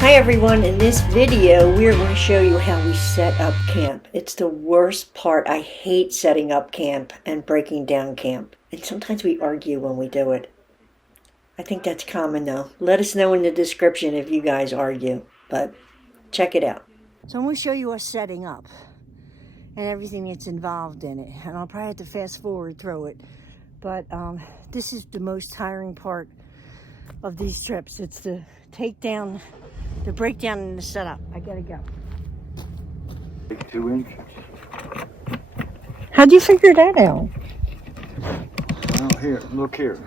Hi everyone, in this video we're going to show you how we set up camp. It's the worst part. I hate setting up camp and breaking down camp. And sometimes we argue when we do it. I think that's common though. Let us know in the description if you guys argue, but check it out. So I'm going to show you us setting up and everything that's involved in it. And I'll probably have to fast forward through it. But this is the most tiring part of these trips. It's the takedown, the breakdown and the setup. I gotta go. 2 inches. How'd you figure that out? Well, here, look here.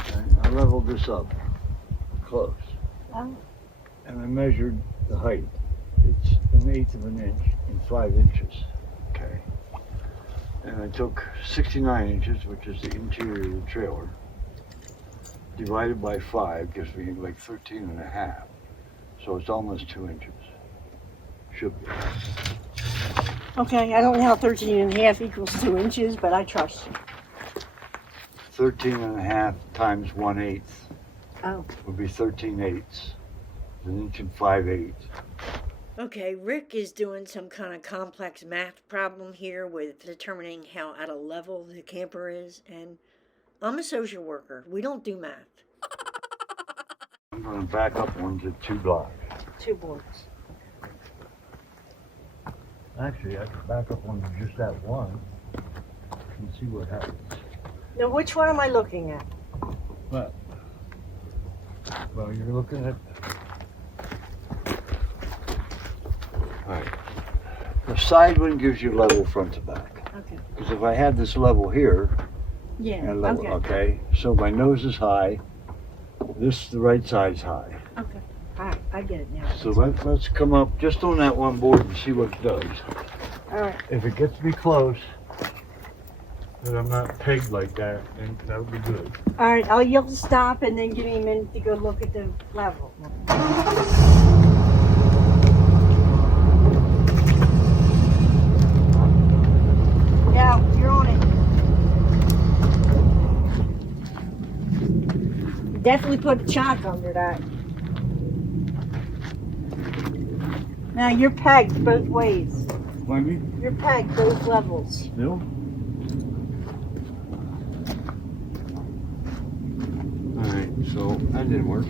Okay, I leveled this up close. Oh. And I measured the height. It's 1/8 of an inch and 5 inches. Okay. And I took 69 inches, which is the interior of the trailer, divided by 5 gives me like 13.5. So it's almost 2 inches. Should be. Okay, I don't know how 13.5 equals 2 inches, but I trust you. 13.5 times 1/8 would be 13/8. An inch and 5/8. Okay, Rick is doing some kind of complex math problem here with determining how out of level the camper is, and I'm a social worker. We don't do math. I'm going to back up one to 2 blocks. 2 boards. Actually, I could back up one to just that one and see what happens. Now, which one am I looking at? Well, you're looking at... Alright. The side one gives you level front to back. Okay. Because if I had this level here, yeah, and level, okay, so my nose is high, the right side's high. Okay. Alright, I get it now. So let's come up just on that one board and see what it does. Alright. If it gets me close, that I'm not pegged like that, then that would be good. Alright, I'll yell to stop and then give me a minute to go look at the level. Yeah, you're on it. Definitely put a chock under that. Now you're pegged both ways. Pardon me? You're pegged both levels. Still? Alright, so that didn't work.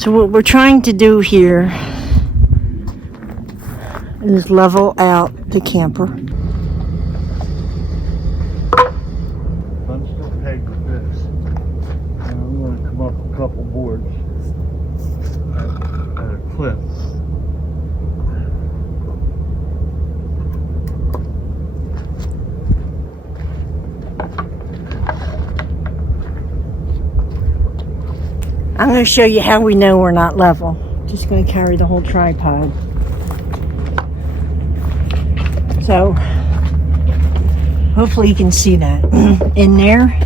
So what we're trying to do here is level out the camper. I'm still pegged with this. And I'm going to come up a couple boards at a clip. I'm going to show you how we know we're not level. Just going to carry the whole tripod. So, hopefully you can see that. In there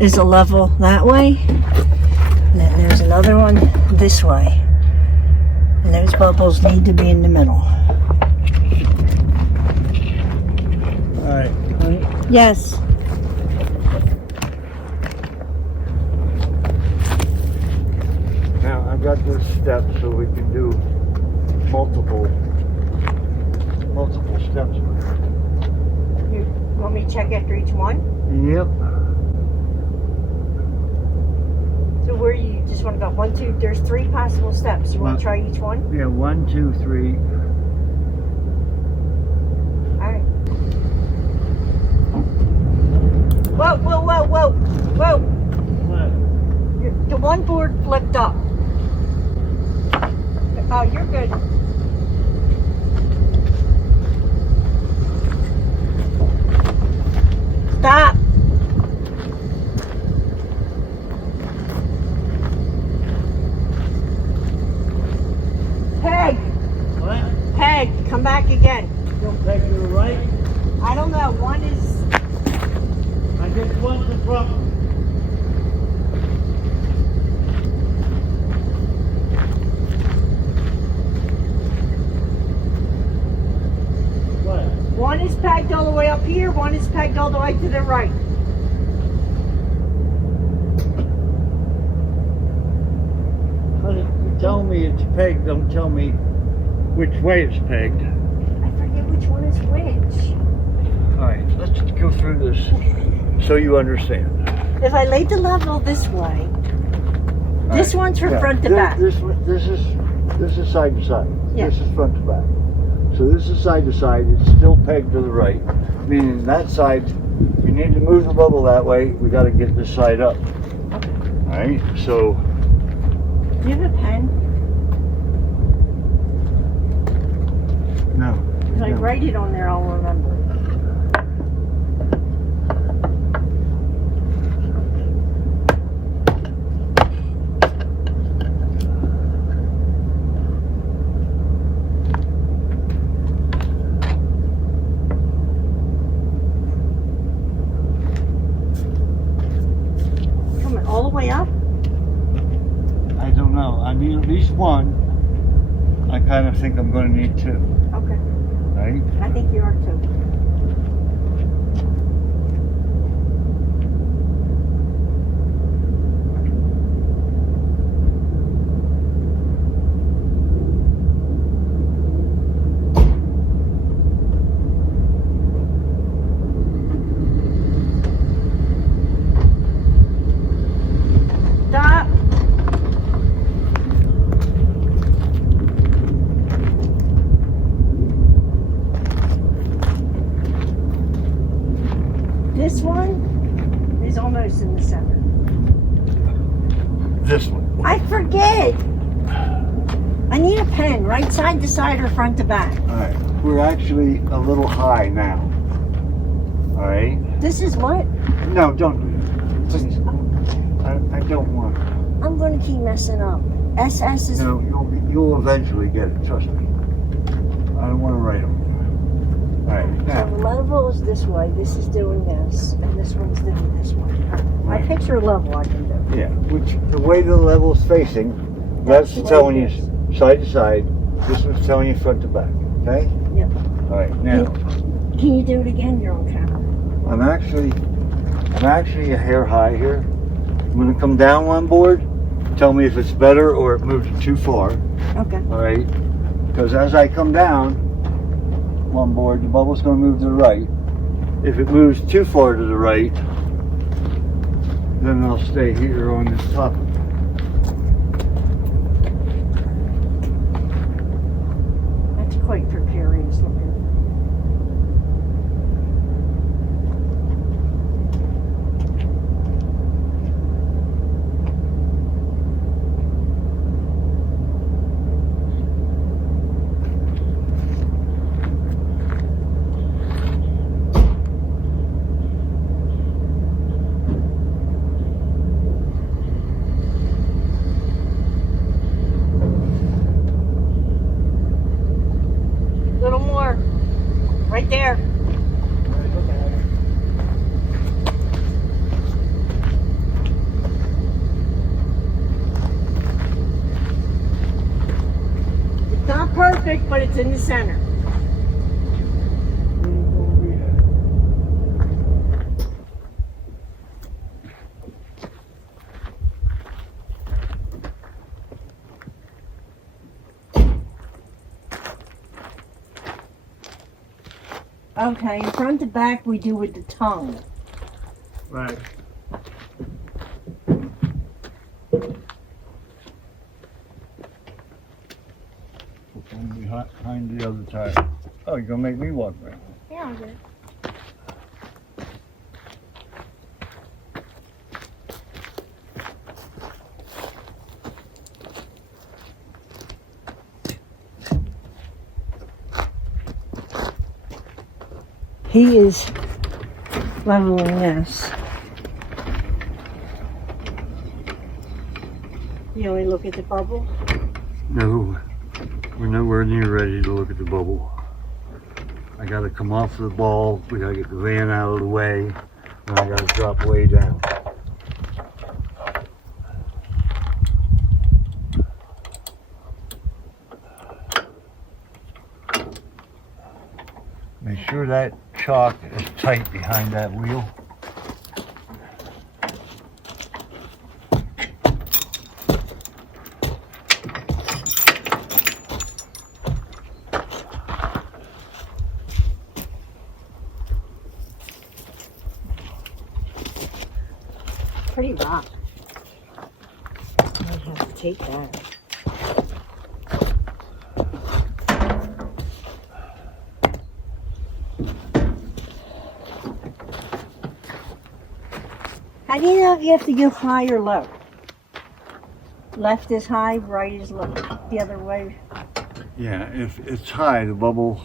is a level that way. And then there's another one this way. And those bubbles need to be in the middle. Alright. Yes. Now I've got this step so we can do multiple steps. You want me to check after each one? Yep. So where you just want to go 1, 2, there's 3 possible steps. You want to try each one? Yeah, 1, 2, 3. Alright. Whoa, whoa, whoa, whoa, whoa. What? The one board flipped up. Oh, you're good. Stop. Peg. What? Peg. Come back again. Don't peg to the right. I don't know. One is... I get one to front. here, one is pegged all the way to the right. Tell me it's pegged, don't tell me which way it's pegged. I forget which one is which. Alright, let's just go through this so you understand. If I laid the level this way, this one's from front to back. This is side to side. Yeah. This is front to back. So this is side to side. It's still pegged to the right, meaning that side, we need to move the bubble that way. We got to get this side up. Okay. Alright, so. Do you have a pen? No. If I write it on there, I'll remember. Coming all the way up? I don't know. I need at least one. I kind of think I'm going to need two. Okay. Right? I think you are too. Stop. This one is almost in the center. This one. I forget. I need a pen, right side to side or front to back. Alright. We're actually a little high now. Alright? This is what? No, don't do that. Please. I don't want it. I'm going to keep messing up. SS is... No, you'll eventually get it, trust me. I don't want to write them. Alright, So the now. level is this way, this is doing this, and this one's doing this one. My picture level I can do. Yeah, which the way the level's facing, that's That's telling what it you side to side. This one's telling you front to back. Okay? Yep. Alright, now. Can you do it again? You're on camera. I'm actually a hair high here. I'm gonna come down one board. Tell me if it's better or it moves too far. Okay. Alright? Because as I come down one board, the bubble's gonna move to the right. If it moves too far to the right, then I'll stay here on this top. That's quite precarious looking. Little more. Right there. It's not perfect, but it's in the center. Okay, in front to back we do with the tongue. Right. Behind the other tire. Oh, you're gonna make me walk right. Yeah, I'm good. He is leveling this. You only look at the bubble? No, we're nowhere near ready to look at the bubble. I gotta come off the ball, we gotta get the van out of the way, and I gotta drop way down. Make sure that chock is tight behind that wheel. Pretty rough. Might have to take that. How do you know if you have to go high or low? Left is high, right is low. The other way. Yeah, if it's high, the bubble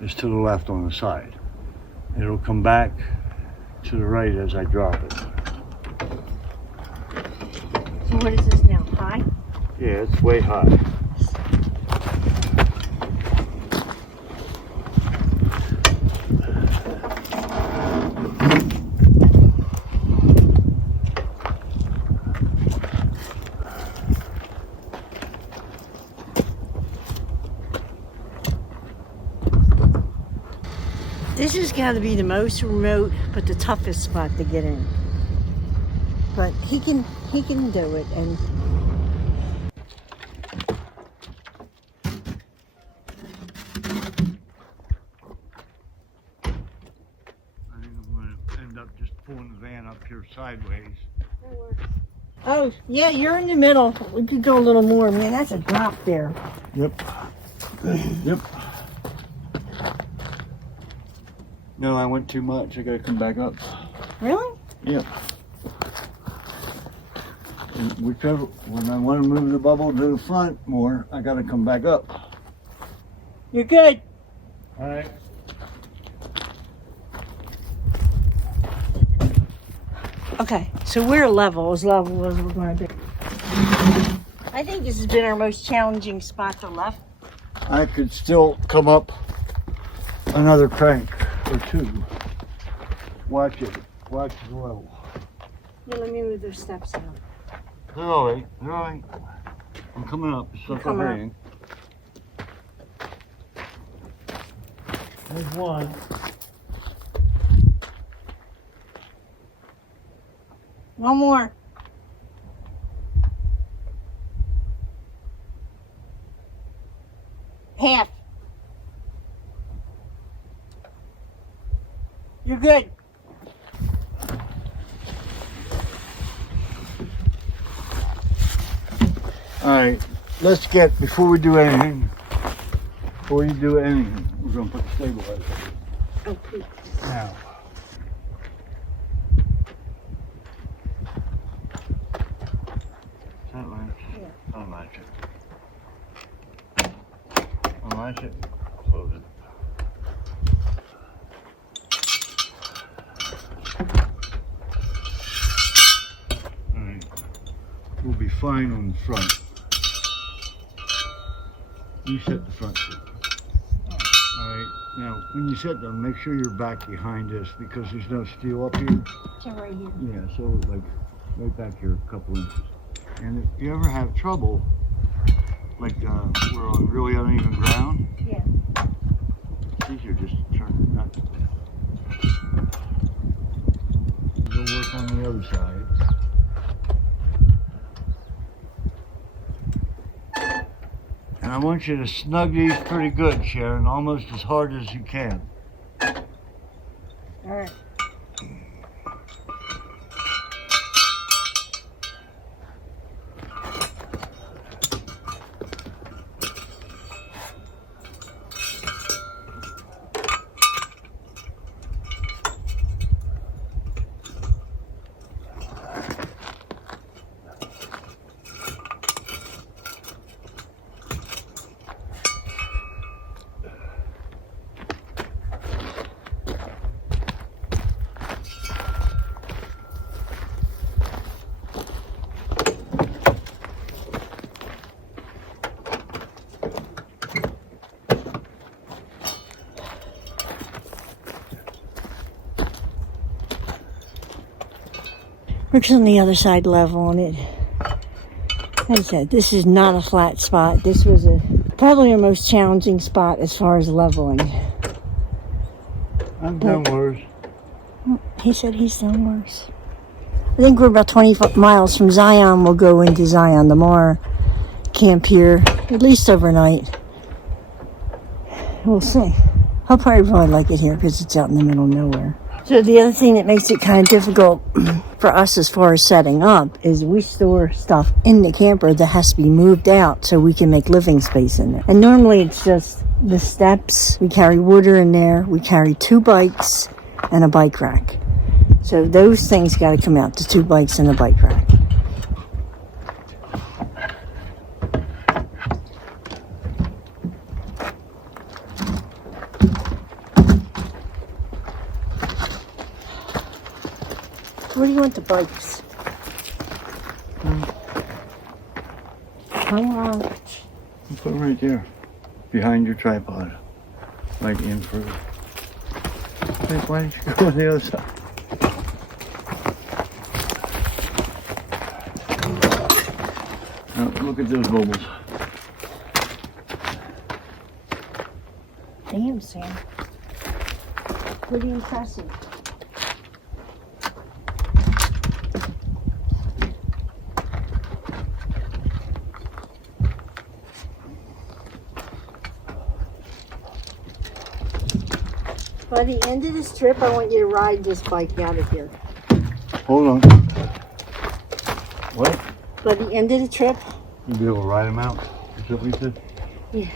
is to the left on the side. It'll come back to the right as I drop it. So what is this now? High? Yeah, it's way high. This has got to be the most remote, but the toughest spot to get in. But he can do it, and I think I'm going to end up just pulling the van up here sideways. oh yeah, you're in the middle. We could go a little more, man. That's a drop there. Yep. Yep. No, I went too much. I got to come back up. Really? Yep. Whichever, when I want to move the bubble to the front more, I got to come back up. You're good. All right. Okay, so we're level as we're going to be. I think this has been our most challenging spot to left. I could still come up another crank or two. Watch it. Watch the level. Yeah, let me move those steps out. They're all right. They're all right. I'm coming up. It's not hurrying. There's one. One more. Half. You're good. All right. Let's get, before you do anything, we're going to put the stabilizer. Oh, please. Now. That latch? Yeah. Unlatch it. Unlatch it. Close it. Alright. We'll be fine on the front. You set the front seat. Alright. Now, when you set them, make sure you're back behind this because there's no steel up here. So right here. Yeah, so like right back here a couple inches. And if you ever have trouble, like we're on really uneven ground, Yeah. it's easier just to turn the nut. We'll work on the other side. And I want you to snug these pretty good, Sharon, almost as hard as you can. All right. Rick's on the other side level, and it, like I said, this is not a flat spot. This was probably our most challenging spot as far as leveling. I've done worse. He said he's done worse. I think we're about 20 miles from Zion. We'll go into Zion tomorrow. Camp here, at least overnight. We'll see. I'll probably really like it here because it's out in the middle of nowhere. So the other thing that makes it kind of difficult for us as far as setting up is we store stuff in the camper that has to be moved out so we can make living space in it. And normally it's just the steps. We carry water in there. We carry 2 bikes and a bike rack. So those things got to come out, the 2 bikes and a bike rack. Where do you want the bikes? How long? Put them right there, behind your tripod, like in further. Hey, why don't you go on the other side? Now, look at those bubbles. Damn, Sam. Pretty impressive. By the end of this trip, I want you to ride this bike out of here. Hold on. What? By the end of the trip? You'll be able to ride them out. Is that what you said? Yeah.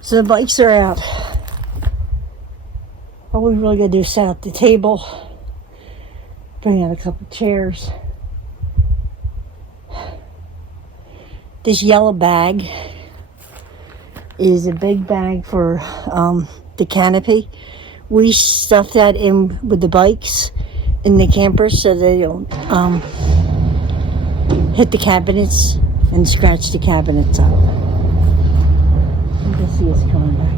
So the bikes are out. All we really gotta do is set up the table, bring out a couple chairs. This yellow bag is a big bag for the canopy. We stuff that in with the bikes in the camper so they don't hit the cabinets and scratch the cabinets up. You can see us coming back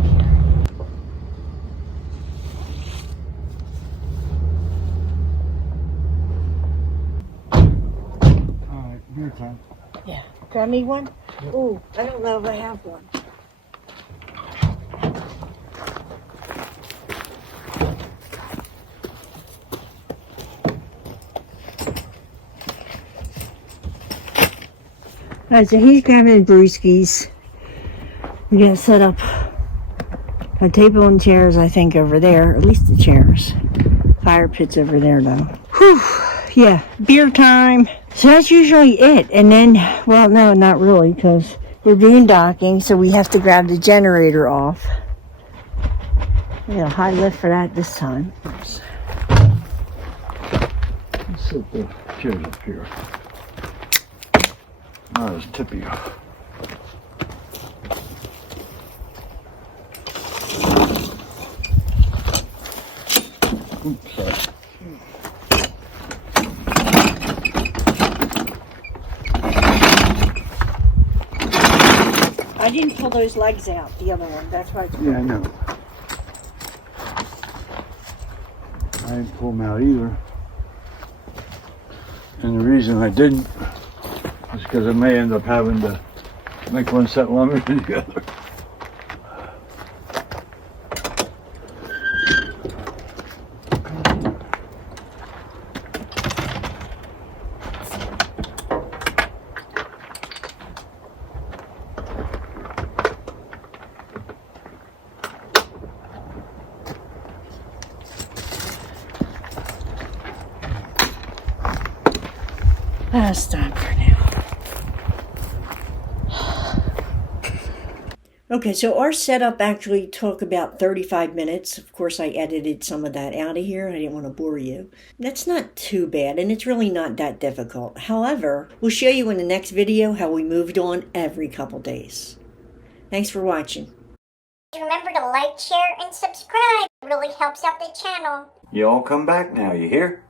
here. Alright, beer time. Yeah. Grab me one? Yep. Ooh, I don't know if I have one. Alright, so he's grabbing the brewskis. We gotta set up a table and chairs, I think, over there. At least the chairs. Fire pit's over there, though. Whew. Yeah, beer time. So that's usually it. And then, well, no, not really, because we're boondocking, so we have to grab the generator off. We got a high lift for that this time. Let's set the chairs up here. Not as tippy. Oops, sorry. I didn't pull those legs out, the other one. That's why it's Yeah, I know. I didn't pull them out either. And the reason I didn't is because I may end up having to make one set longer than the other. Stop for now. Okay, so our setup actually took about 35 minutes. Of course, I edited some of that out of here. I didn't want to bore you. That's not too bad, and it's really not that difficult. However, we'll show you in the next video how we moved on every couple days. Thanks for watching. Remember to like, share, and subscribe. It really helps out the channel. You all come back now, you hear?